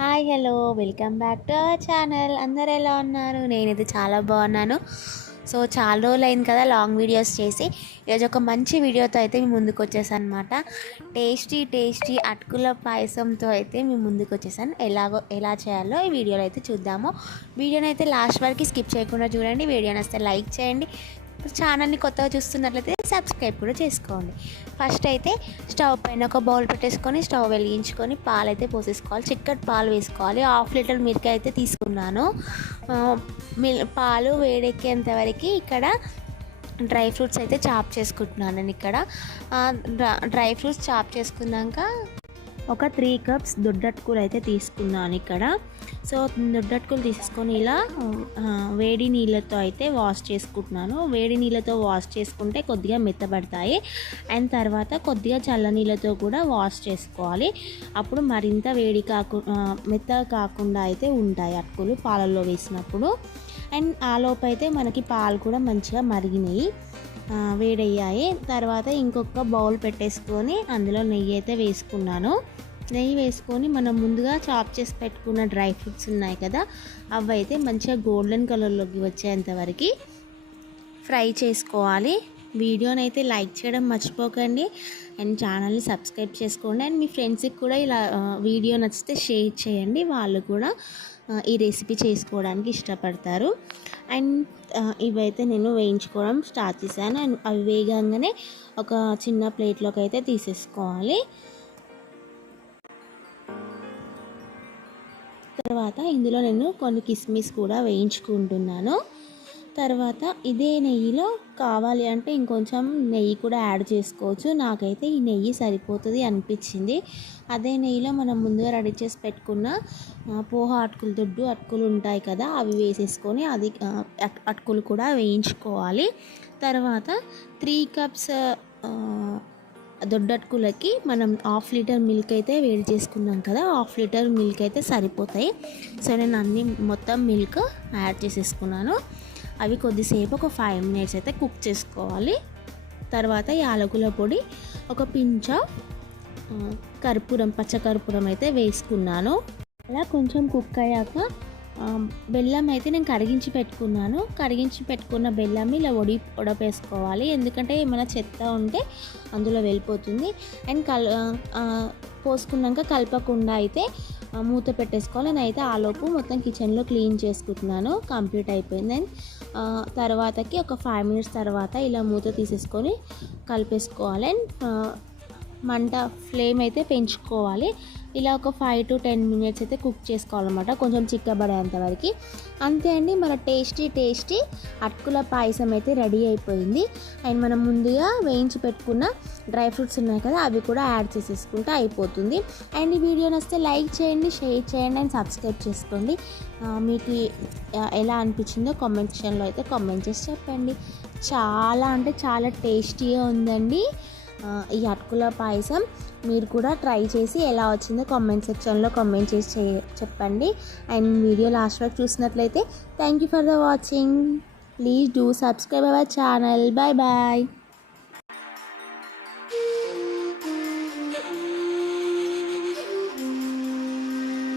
Hi hello welcome back to our channel. అందరు ఎలా ఉన్నారు? నేనైతే చాలా బాగున్నాను. సో చాలా రోజులు అయింది కదా లాంగ్ వీడియోస్ చేసి. ఈరోజు ఒక మంచి వీడియోతో అయితే మీ ముందుకు వచ్చేసాను అనమాట. టేస్టీ అటుకుల పాయసంతో అయితే మీ ముందుకు వచ్చేసాను. ఎలా చేయాలో ఈ వీడియోలో అయితే చూద్దాము. వీడియోని అయితే లాస్ట్ వరకు స్కిప్ చేయకుండా చూడండి. వీడియోని వస్తే లైక్ చేయండి. ఛానల్ని కొత్తగా చూస్తున్నట్లయితే సబ్స్క్రైబ్ కూడా చేసుకోండి. ఫస్ట్ అయితే స్టవ్ పైన ఒక బౌల్ పెట్టేసుకొని స్టవ్ వెలిగించుకొని పాలు అయితే పోసేసుకోవాలి. చిక్కటి పాలు వేసుకోవాలి. 1/2 లీటర్ మిల్క్ అయితే తీసుకున్నాను. పాలు వేడెక్కేంత వరకు ఇక్కడ డ్రై ఫ్రూట్స్ అయితే చాప్ చేసుకుంటున్నాను. నేను ఇక్కడ డ్రై ఫ్రూట్స్ చాప్ చేసుకున్నాక ఒక 3 కప్స్ దొడ్డటుకులు అయితే తీసుకున్నాను ఇక్కడ. సో దొడ్డటుకులు తీసుకొని ఇలా వేడి నీళ్ళతో అయితే వాష్ చేసుకుంటున్నాను. వేడి నీళ్ళతో వాష్ చేసుకుంటే కొద్దిగా మెత్తబడతాయి. అండ్ తర్వాత కొద్దిగా చల్ల నీళ్ళతో కూడా వాష్ చేసుకోవాలి. అప్పుడు మరింత మెత్తగా కాకుండా అయితే ఉంటాయి అటుకులు పాలల్లో వేసినప్పుడు. అండ్ ఆలోపు అయితే మనకి పాలు కూడా మంచిగా మరిగినాయి, వేడయ్యాయి. తర్వాత ఇంకొక బౌల్ పెట్టేసుకొని అందులో నెయ్యి అయితే వేసుకున్నాను. నెయ్యి వేసుకొని మనం ముందుగా చాప్ చేసి పెట్టుకున్న డ్రై ఫ్రూట్స్ ఉన్నాయి కదా, అవి అయితే మంచిగా గోల్డెన్ కలర్లోకి వచ్చేంతవరకు ఫ్రై చేసుకోవాలి. వీడియోని అయితే లైక్ చేయడం మర్చిపోకండి. అండ్ ఛానల్ని సబ్స్క్రైబ్ చేసుకోండి. అండ్ మీ ఫ్రెండ్స్కి కూడా ఇలా వీడియో నచ్చితే షేర్ చేయండి. వాళ్ళు కూడా ఈ రెసిపీ చేసుకోవడానికి ఇష్టపడతారు. అండ్ ఇవైతే నేను వేయించుకోవడం స్టార్ట్ చేశాను. అండ్ అవి వేగంగానే ఒక చిన్న ప్లేట్లోకి అయితే తీసేసుకోవాలి. తర్వాత ఇందులో నేను కొన్ని కిస్మిస్ కూడా వేయించుకుంటున్నాను. తర్వాత ఇదే నెయ్యిలో కావాలి అంటే ఇంకొంచెం నెయ్యి కూడా యాడ్ చేసుకోవచ్చు. నాకైతే ఈ నెయ్యి సరిపోతుంది అనిపించింది. అదే నెయ్యిలో మనం ముందుగా రెడీ చేసి పెట్టుకున్న పోహా అటుకులు ఉంటాయి కదా, అవి వేసేసుకొని అది అటుకులు కూడా వేయించుకోవాలి. తర్వాత 3 కప్స్ దొడ్డటుకులకి మనం 1/2 లీటర్ మిల్క్ అయితే వేడి చేసుకున్నాం కదా, 1/2 లీటర్ మిల్క్ అయితే సరిపోతాయి. సో నేను మొత్తం మిల్క్ యాడ్ చేసేసుకున్నాను. అవి కొద్దిసేపు ఒక 5 మినిట్స్ అయితే కుక్ చేసుకోవాలి. తర్వాత యాలకుల పొడి, ఒక పించ్ ఆఫ్ పచ్చకర్పూరం అయితే వేసుకున్నాను. అలా కొంచెం కుక్ అయ్యాక బెల్లం అయితే నేను కరిగించి పెట్టుకున్న బెల్లం ఇలా వడపేసుకోవాలి. ఎందుకంటే ఏమైనా చెత్త ఉంటే అందులో వెళ్ళిపోతుంది. అండ్ పోసుకున్నాక కలపకుండా అయితే మూత పెట్టేసుకోవాలి. నేనైతే ఆలోపు మొత్తం కిచెన్లో క్లీన్ చేసుకుంటున్నాను. కంప్లీట్ అయిపోయింది. అండ్ తర్వాతకి ఒక 5 మినిట్స్ తర్వాత ఇలా మూత తీసేసుకొని కలిపేసుకోవాలి. అండ్ మంట ఫ్లేమ్ అయితే పెంచుకోవాలి. ఇలా ఒక 5 to 10 మినిట్స్ అయితే కుక్ చేసుకోవాలన్నమాట, కొంచెం చిక్కబడేంత వరకు. అంతే అండి, మన టేస్టీ అటుకుల పాయసం అయితే రెడీ అయిపోయింది. అండ్ మనం ముందుగా వేయించి పెట్టుకున్న డ్రై ఫ్రూట్స్ ఉన్నాయి కదా, అవి కూడా యాడ్ చేసేసుకుంటే అయిపోతుంది. అండ్ ఈ వీడియో నచ్చితే లైక్ చేయండి, షేర్ చేయండి అండ్ సబ్స్క్రైబ్ చేసుకోండి. మీకు ఎలా అనిపించిందో కామెంట్ సెక్షన్లో అయితే కామెంట్ చేసి చెప్పండి. చాలా టేస్టీగా ఉందండి ఈ అటుకుల పాయసం. మీరు కూడా ట్రై చేసి ఎలా వచ్చిందో కామెంట్ సెక్షన్లో కామెంట్ చేసి చెప్పండి. అండ్ వీడియో లాస్ట్ వరకు చూసినట్లయితే thank you for the watching. Please do subscribe our channel. Bye.